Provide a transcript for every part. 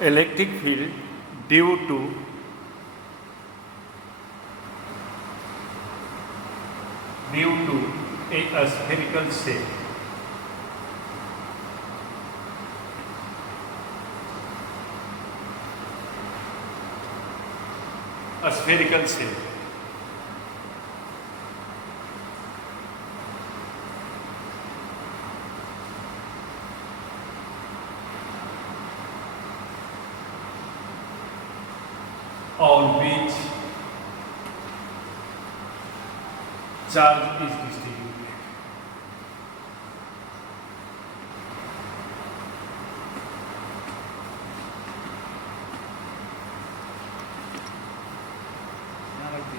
electric field due to a spherical shape. A spherical shape. On which charge is distributed.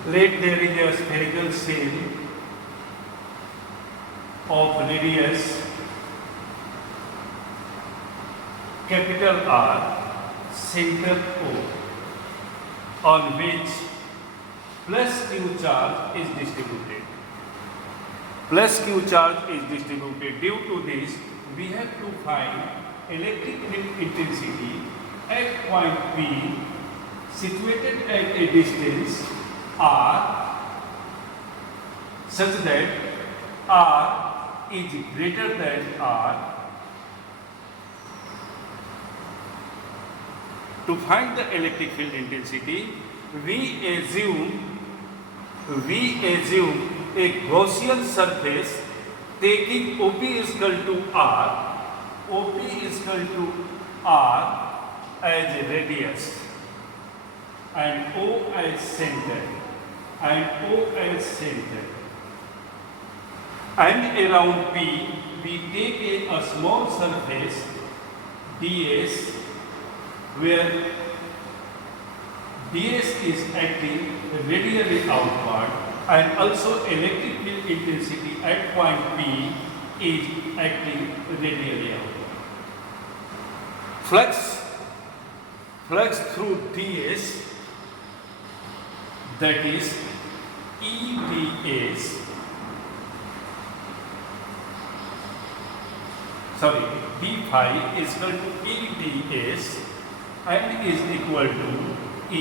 Let there is a spherical shell of radius capital R, center O, on which plus Q charge is distributed. Plus Q charge is distributed. Due to this, we have to find electric field intensity at point P situated at a distance R such that R is greater than R. To find the electric field intensity, we assume a Gaussian surface taking OP is equal to R, OP is equal to R as radius and O as center and O as center. And around P, we take a small surface ds, where ds is acting radially outward, and also electric field intensity at point P is acting radially outward. Flux through ds, that is d phi is equal to eds and is equal to E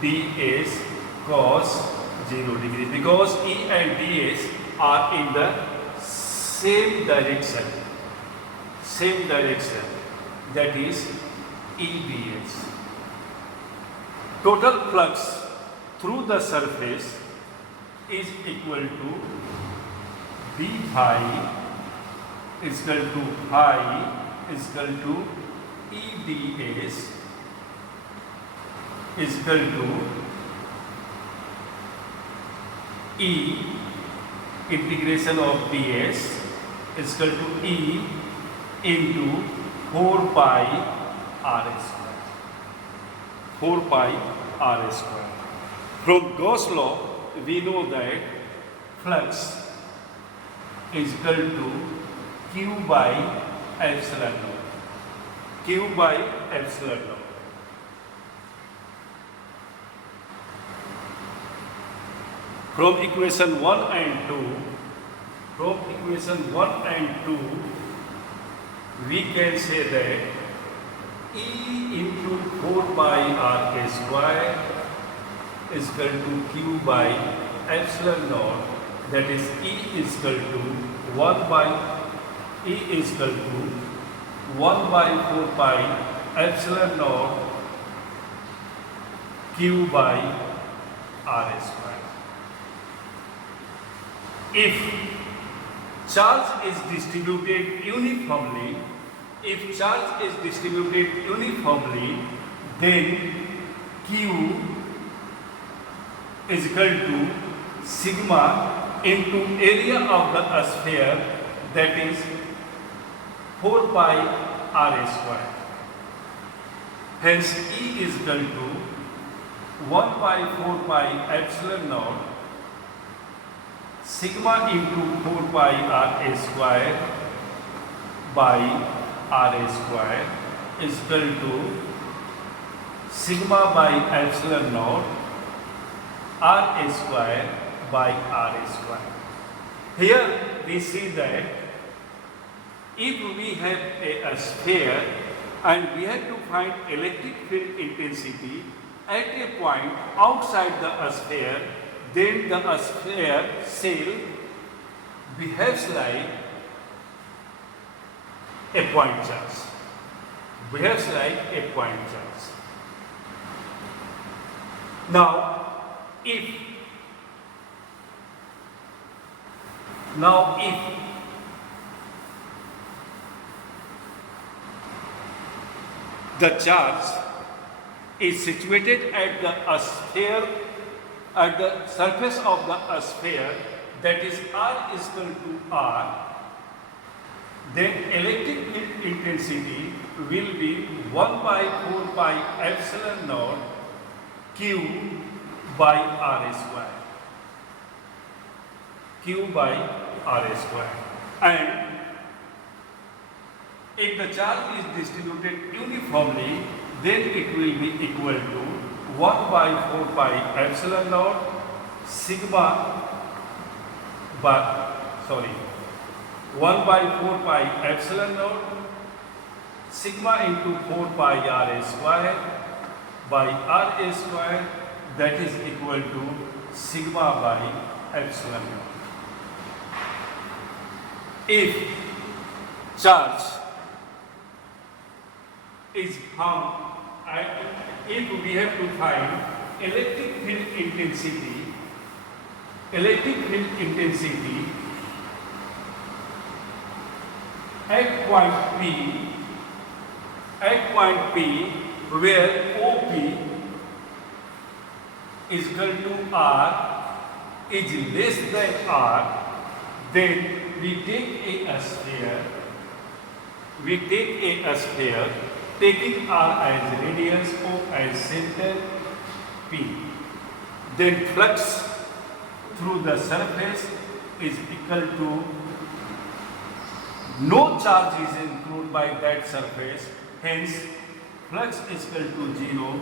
ds cos 0 degree, because E and ds are in the same direction, that is E ds. Total flux through the surface is equal to d phi is equal to phi is equal to E ds is equal to E integration of ds is equal to E into 4 pi r square. 4 pi r square. From Gauss law, we know that flux is equal to Q by epsilon naught. Q by epsilon naught. From equation 1 and 2, we can say that E into 4 pi r square is equal to Q by epsilon naught, that is E is equal to 1 by 4 pi epsilon naught Q by r square. If charge is distributed uniformly, then Q is equal to sigma into area of the sphere, that is 4 pi r square. Hence E is equal to 1 by 4 pi epsilon naught sigma into 4 pi r square by r square is equal to sigma by epsilon naught r square by r square. Here we see that if we have a sphere and we have to find electric field intensity at a point outside the sphere. Then the sphere shell behaves like a point charge. Behaves like a point charge. Now, if the charge is situated at the sphere, at the surface of the sphere, that is R is equal to R, then electric field intensity will be 1 by 4 pi epsilon naught Q by R square. Q by R square. And if the charge is distributed uniformly, then it will be equal to 1 by 4 pi epsilon naught sigma 1 by 4 pi epsilon naught sigma into 4 pi R square by R square, that is equal to sigma by epsilon naught. If charge is found, if we have to find electric field intensity at point P where OP is equal to R is less than R, then we take a sphere, taking R as radius, O as center, P. Then flux through the surface is equal to, no charge is included by that surface, hence flux is equal to 0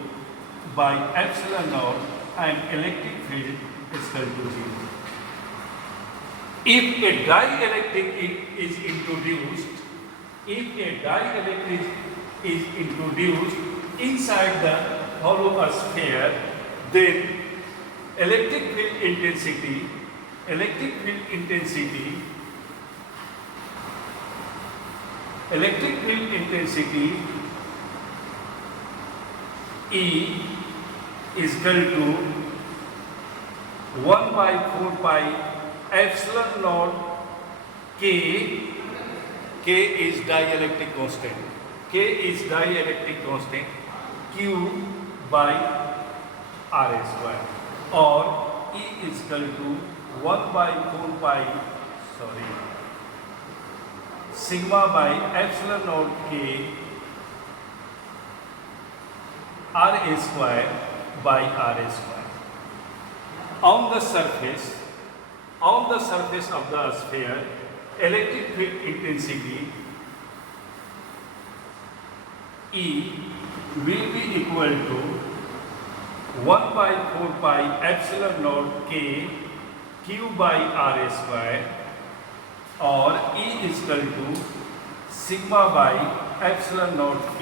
by epsilon naught and electric field is equal to 0. If a dielectric is introduced inside the hollow sphere, then electric field intensity E is equal to 1 by 4 pi epsilon naught K. K is dielectric constant. Q by R square, or E is equal to 1 by 4 pi sigma by epsilon naught K R square by R square. On the surface of the sphere, electric field intensity E will be equal to 1 by 4 pi epsilon naught K Q by R square, or E is equal to sigma by epsilon naught K.